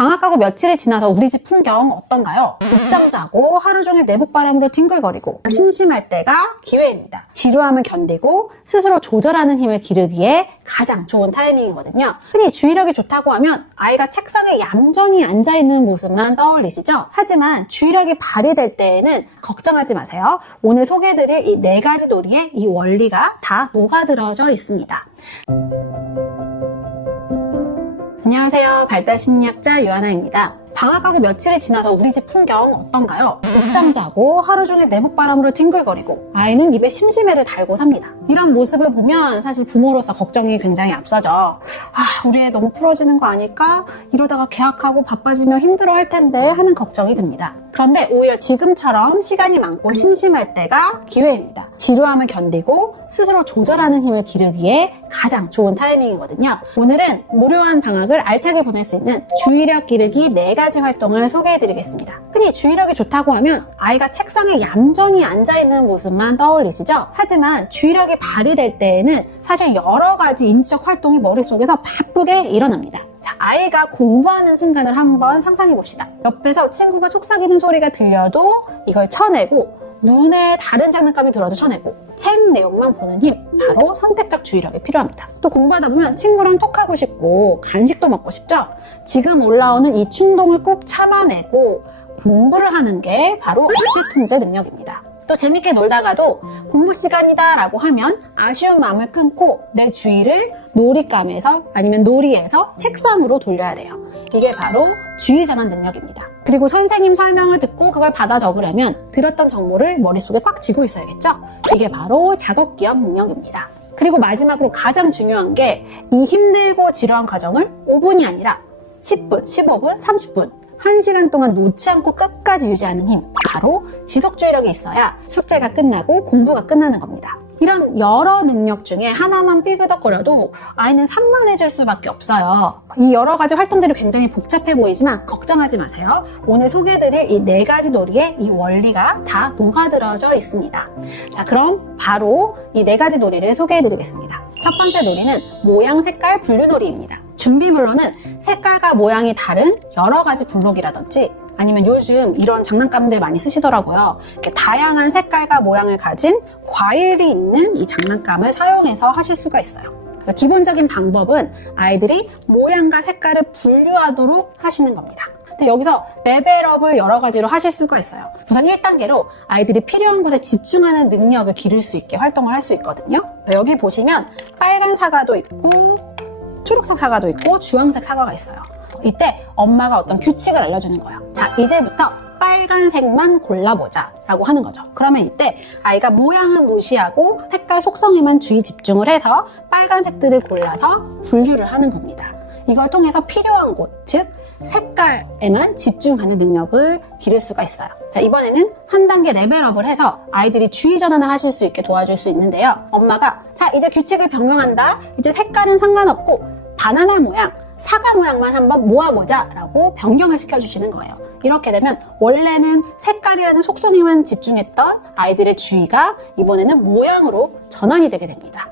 방학 가고 며칠이 지나서 우리 집 풍경 어떤가요? 늦잠 자고 하루 종일 내복바람으로 뒹굴거리고 심심할 때가 기회입니다. 지루함을 견디고 스스로 조절하는 힘을 기르기에 가장 좋은 타이밍이거든요. 흔히 주의력이 좋다고 하면 아이가 책상에 얌전히 앉아있는 모습만 떠올리시죠? 하지만 주의력이 발휘될 때에는 걱정하지 마세요. 오늘 소개해드릴 이 4가지 놀이에 이 원리가 다 녹아들어져 있습니다. 안녕하세요. 발달심리학자 유하나입니다. 방학 가고 며칠이 지나서 우리 집 풍경 어떤가요? 늦잠 자고 하루 종일 내복바람으로 뒹굴거리고 아이는 입에 심심해를 달고 삽니다. 이런 모습을 보면 사실 부모로서 걱정이 굉장히 앞서죠. 우리 애 너무 풀어지는 거 아닐까? 이러다가 개학하고 바빠지면 힘들어할 텐데 하는 걱정이 듭니다. 그런데 오히려 지금처럼 시간이 많고 심심할 때가 기회입니다. 지루함을 견디고 스스로 조절하는 힘을 기르기에 가장 좋은 타이밍이거든요. 오늘은 무료한 방학을 알차게 보낼 수 있는 주의력 기르기 4가지 활동을 소개해드리겠습니다. 흔히 주의력이 좋다고 하면 아이가 책상에 얌전히 앉아있는 모습만 떠올리시죠? 하지만 주의력이 발휘될 때에는 사실 여러 가지 인지적 활동이 머릿속에서 바쁘게 일어납니다. 자, 아이가 공부하는 순간을 한번 상상해 봅시다. 옆에서 친구가 속삭이는 소리가 들려도 이걸 쳐내고, 눈에 다른 장난감이 들어도 쳐내고, 책 내용만 보는 힘, 바로 선택적 주의력이 필요합니다. 또 공부하다 보면 친구랑 톡하고 싶고 간식도 먹고 싶죠? 지금 올라오는 이 충동을 꾹 참아내고 공부를 하는 게 바로 악기 통제 능력입니다. 또 재밌게 놀다가도 공부 시간이다 라고 하면 아쉬운 마음을 끊고 내 주의를 놀잇감에서 아니면 놀이에서 책상으로 돌려야 돼요. 이게 바로 주의전환 능력입니다. 그리고 선생님 설명을 듣고 그걸 받아 적으려면 들었던 정보를 머릿속에 꽉 쥐고 있어야겠죠? 이게 바로 작업기억 능력입니다. 그리고 마지막으로 가장 중요한 게 이 힘들고 지루한 과정을 5분이 아니라 10분, 15분, 30분 1시간 동안 놓지 않고 끝까지 유지하는 힘, 바로 지속주의력이 있어야 숙제가 끝나고 공부가 끝나는 겁니다. 이런 여러 능력 중에 하나만 삐그덕거려도 아이는 산만해질 수밖에 없어요. 이 여러 가지 활동들이 굉장히 복잡해 보이지만 걱정하지 마세요. 오늘 소개해드릴 이 4가지 놀이에 이 원리가 다 녹아들어져 있습니다. 자, 그럼 바로 이 4가지 놀이를 소개해드리겠습니다. 첫 번째 놀이는 모양 색깔 분류 놀이입니다. 준비물로는 색깔과 모양이 다른 여러 가지 블록이라든지 아니면 요즘 이런 장난감들 많이 쓰시더라고요. 이렇게 다양한 색깔과 모양을 가진 과일이 있는 이 장난감을 사용해서 하실 수가 있어요. 기본적인 방법은 아이들이 모양과 색깔을 분류하도록 하시는 겁니다. 근데 여기서 레벨업을 여러 가지로 하실 수가 있어요. 우선 1단계로 아이들이 필요한 곳에 집중하는 능력을 기를 수 있게 활동을 할 수 있거든요. 여기 보시면 빨간 사과도 있고 초록색 사과도 있고 주황색 사과가 있어요. 이때 엄마가 어떤 규칙을 알려주는 거예요. 자, 이제부터 빨간색만 골라보자 라고 하는 거죠. 그러면 이때 아이가 모양은 무시하고 색깔 속성에만 주의 집중을 해서 빨간색들을 골라서 분류를 하는 겁니다. 이걸 통해서 필요한 곳, 즉 색깔에만 집중하는 능력을 기를 수가 있어요. 자, 이번에는 한 단계 레벨업을 해서 아이들이 주의 전환을 하실 수 있게 도와줄 수 있는데요. 엄마가 자, 이제 규칙을 변경한다. 이제 색깔은 상관없고 바나나 모양, 사과 모양만 한번 모아보자 라고 변경을 시켜주시는 거예요. 이렇게 되면 원래는 색깔이라는 속성에만 집중했던 아이들의 주의가 이번에는 모양으로 전환이 되게 됩니다.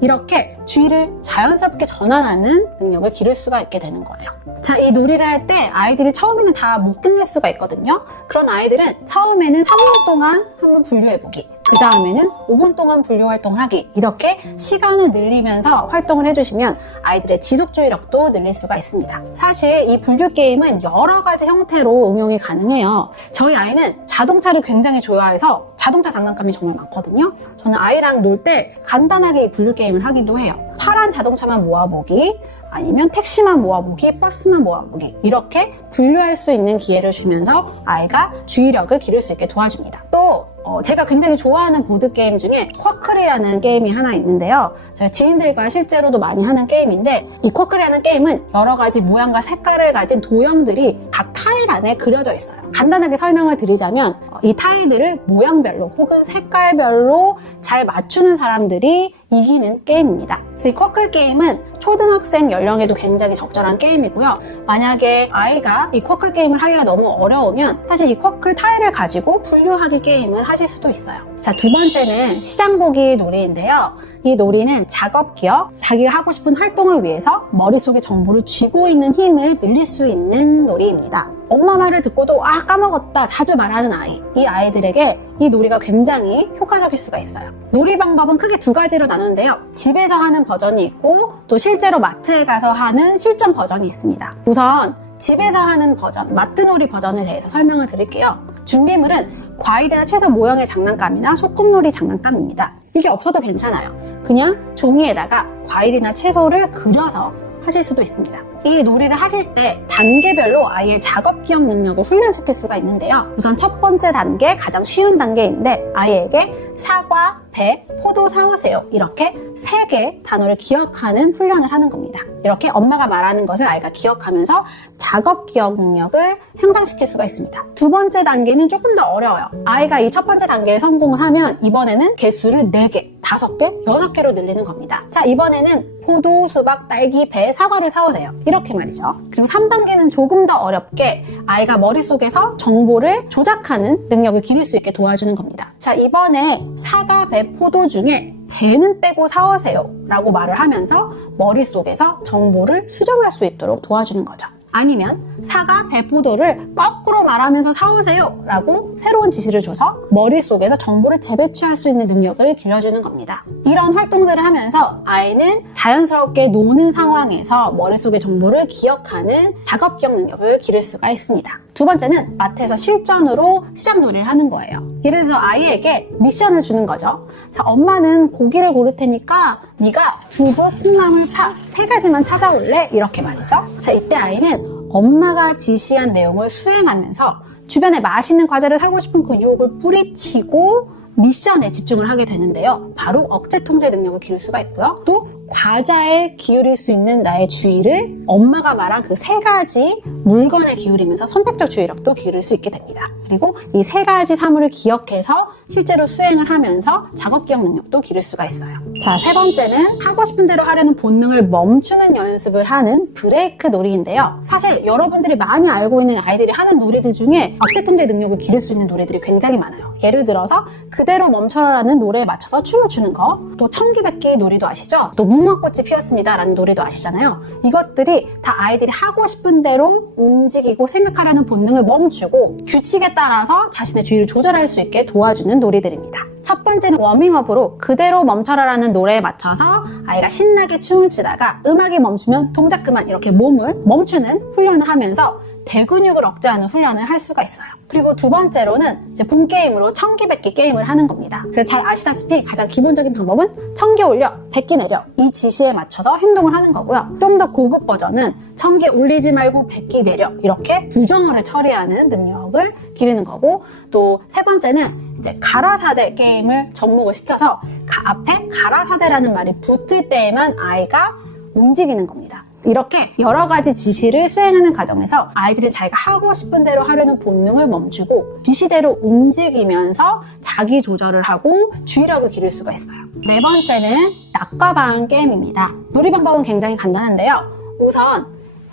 이렇게 주의를 자연스럽게 전환하는 능력을 기를 수가 있게 되는 거예요. 자, 이 놀이를 할 때 아이들이 처음에는 다 못 끝낼 수가 있거든요. 그런 아이들은 처음에는 3분 동안 한번 분류해보기, 그 다음에는 5분 동안 분류 활동을 하기, 이렇게 시간을 늘리면서 활동을 해주시면 아이들의 지속주의력도 늘릴 수가 있습니다. 사실 이 분류 게임은 여러 가지 형태로 응용이 가능해요. 저희 아이는 자동차를 굉장히 좋아해서 자동차 장난감이 정말 많거든요. 저는 아이랑 놀 때 간단하게 이 분류 게임을 하기도 해요. 파란 자동차만 모아보기, 아니면 택시만 모아보기, 버스만 모아보기, 이렇게 분류할 수 있는 기회를 주면서 아이가 주의력을 기를 수 있게 도와줍니다. 또 제가 굉장히 좋아하는 보드게임 중에 쿼클이라는 게임이 하나 있는데요. 저희 지인들과 실제로도 많이 하는 게임인데, 이 쿼클이라는 게임은 여러 가지 모양과 색깔을 가진 도형들이 각 타일을 안에 그려져 있어요. 간단하게 설명을 드리자면 이 타일들을 모양별로 혹은 색깔별로 잘 맞추는 사람들이 이기는 게임입니다. 그래서 이 쿼클 게임은 초등학생 연령에도 굉장히 적절한 게임이고요. 만약에 아이가 이 쿼클 게임을 하기가 너무 어려우면 사실 이 쿼클 타일을 가지고 분류하기 게임을 하실 수도 있어요. 자, 두 번째는 시장보기 놀이인데요. 이 놀이는 작업 기억, 자기가 하고 싶은 활동을 위해서 머릿속에 정보를 쥐고 있는 힘을 늘릴 수 있는 놀이입니다. 엄마 말을 듣고도 까먹었다 자주 말하는 아이, 이 아이들에게 이 놀이가 굉장히 효과적일 수가 있어요. 놀이 방법은 크게 두 가지로 나누는데요. 집에서 하는 버전이 있고 또 실제로 마트에 가서 하는 실전 버전이 있습니다. 우선 집에서 하는 버전, 마트놀이 버전에 대해서 설명을 드릴게요. 준비물은 과일이나 채소 모형의 장난감이나 소꿉놀이 장난감입니다. 이게 없어도 괜찮아요. 그냥 종이에다가 과일이나 채소를 그려서 하실 수도 있습니다. 이 놀이를 하실 때 단계별로 아이의 작업 기억 능력을 훈련시킬 수가 있는데요. 우선 첫 번째 단계, 가장 쉬운 단계인데 아이에게 사과, 배, 포도 사오세요. 이렇게 3개 단어를 기억하는 훈련을 하는 겁니다. 이렇게 엄마가 말하는 것을 아이가 기억하면서 작업 기억 능력을 향상시킬 수가 있습니다. 두 번째 단계는 조금 더 어려워요. 아이가 이 첫 번째 단계에 성공을 하면 이번에는 개수를 4개, 5개, 6개로 늘리는 겁니다. 자, 이번에는 포도, 수박, 딸기, 배, 사과를 사오세요. 이렇게 말이죠. 그리고 3단계는 조금 더 어렵게 아이가 머릿속에서 정보를 조작하는 능력을 기를 수 있게 도와주는 겁니다. 자, 이번에 사과, 배, 포도 중에 배는 빼고 사오세요 라고 말을 하면서 머릿속에서 정보를 수정할 수 있도록 도와주는 거죠. 아니면 사과, 배, 포도를 거꾸로 말하면서 사오세요 라고 새로운 지시를 줘서 머릿속에서 정보를 재배치할 수 있는 능력을 길러주는 겁니다. 이런 활동들을 하면서 아이는 자연스럽게 노는 상황에서 머릿속의 정보를 기억하는 작업 기억 능력을 기를 수가 있습니다. 두 번째는 마트에서 실전으로 시장놀이를 하는 거예요. 예를 들어서 아이에게 미션을 주는 거죠. 자, 엄마는 고기를 고를 테니까 네가 두부, 콩나물, 파 3가지만 찾아올래? 이렇게 말이죠. 자, 이때 아이는 엄마가 지시한 내용을 수행하면서 주변에 맛있는 과자를 사고 싶은 그 유혹을 뿌리치고 미션에 집중을 하게 되는데요. 바로 억제 통제 능력을 기를 수가 있고요. 또 과자에 기울일 수 있는 나의 주의를 엄마가 말한 그 3가지 물건에 기울이면서 선택적 주의력도 기울일 수 있게 됩니다. 그리고 이 3가지 사물을 기억해서 실제로 수행을 하면서 작업 기억 능력도 기를 수가 있어요. 자, 세 번째는 하고 싶은 대로 하려는 본능을 멈추는 연습을 하는 브레이크 놀이인데요. 사실 여러분들이 많이 알고 있는 아이들이 하는 놀이들 중에 억제 통제 능력을 기를 수 있는 놀이들이 굉장히 많아요. 예를 들어서 그대로 멈춰라라는 노래에 맞춰서 춤을 추는 거, 또 청기백기 놀이도 아시죠? 또 무궁화꽃이 피었습니다 라는 놀이도 아시잖아요. 이것들이 다 아이들이 하고 싶은 대로 움직이고 생각하려는 본능을 멈추고 규칙에 따라서 자신의 주의를 조절할 수 있게 도와주는 놀이들입니다. 첫 번째는 워밍업으로 그대로 멈춰라라는 노래에 맞춰서 아이가 신나게 춤을 추다가 음악이 멈추면 동작 그만 이렇게 몸을 멈추는 훈련을 하면서 대근육을 억제하는 훈련을 할 수가 있어요. 그리고 두 번째로는 이제 본 게임으로 청기백기 게임을 하는 겁니다. 그래서 잘 아시다시피 가장 기본적인 방법은 청기 올려, 백기 내려 이 지시에 맞춰서 행동을 하는 거고요. 좀 더 고급 버전은 청기 올리지 말고 백기 내려 이렇게 부정어를 처리하는 능력을 기르는 거고, 또 세 번째는 이제 가라사대 게임을 접목을 시켜서 앞에 가라사대라는 말이 붙을 때에만 아이가 움직이는 겁니다. 이렇게 여러 가지 지시를 수행하는 과정에서 아이들이 자기가 하고 싶은 대로 하려는 본능을 멈추고 지시대로 움직이면서 자기 조절을 하고 주의력을 기를 수가 있어요. 네 번째는 낮과 방 게임입니다. 놀이 방법은 굉장히 간단한데요. 우선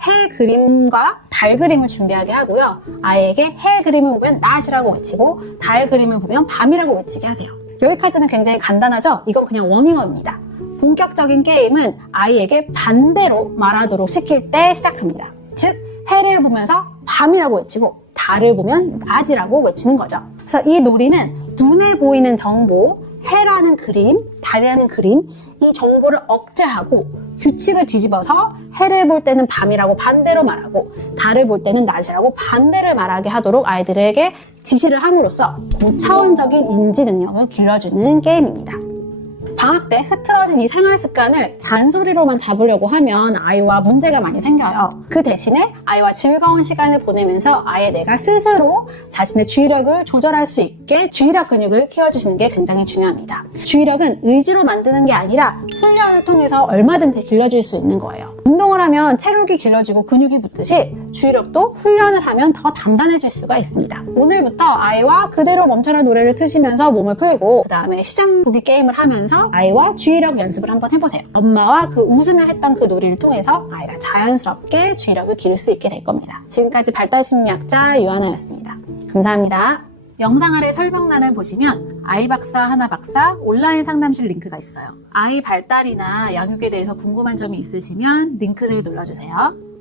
해 그림과 달 그림을 준비하게 하고요. 아이에게 해 그림을 보면 낮이라고 외치고 달 그림을 보면 밤이라고 외치게 하세요. 여기까지는 굉장히 간단하죠? 이건 그냥 워밍업입니다. 본격적인 게임은 아이에게 반대로 말하도록 시킬 때 시작합니다. 즉, 해를 보면서 밤이라고 외치고 달을 보면 낮이라고 외치는 거죠. 그래서 이 놀이는 눈에 보이는 정보, 해라는 그림, 달이라는 그림, 이 정보를 억제하고 규칙을 뒤집어서 해를 볼 때는 밤이라고 반대로 말하고 달을 볼 때는 낮이라고 반대를 말하게 하도록 아이들에게 지시를 함으로써 고차원적인 인지 능력을 길러주는 게임입니다. 방학 때 흐트러진 이 생활 습관을 잔소리로만 잡으려고 하면 아이와 문제가 많이 생겨요. 그 대신에 아이와 즐거운 시간을 보내면서 아예 내가 스스로 자신의 주의력을 조절할 수 있게 주의력 근육을 키워주시는 게 굉장히 중요합니다. 주의력은 의지로 만드는 게 아니라 훈련을 통해서 얼마든지 길러줄 수 있는 거예요. 운동을 하면 체력이 길러지고 근육이 붙듯이 주의력도 훈련을 하면 더 단단해질 수가 있습니다. 오늘부터 아이와 그대로 멈춰라 노래를 트시면서 몸을 풀고 그 다음에 시장 보기 게임을 하면서 아이와 주의력 연습을 한번 해보세요. 엄마와 그 웃으며 했던 그 놀이를 통해서 아이가 자연스럽게 주의력을 기를 수 있게 될 겁니다. 지금까지 발달심리학자 유하나였습니다. 감사합니다. 영상 아래 설명란을 보시면 아이박사 하나박사 온라인 상담실 링크가 있어요. 아이 발달이나 양육에 대해서 궁금한 점이 있으시면 링크를 눌러주세요.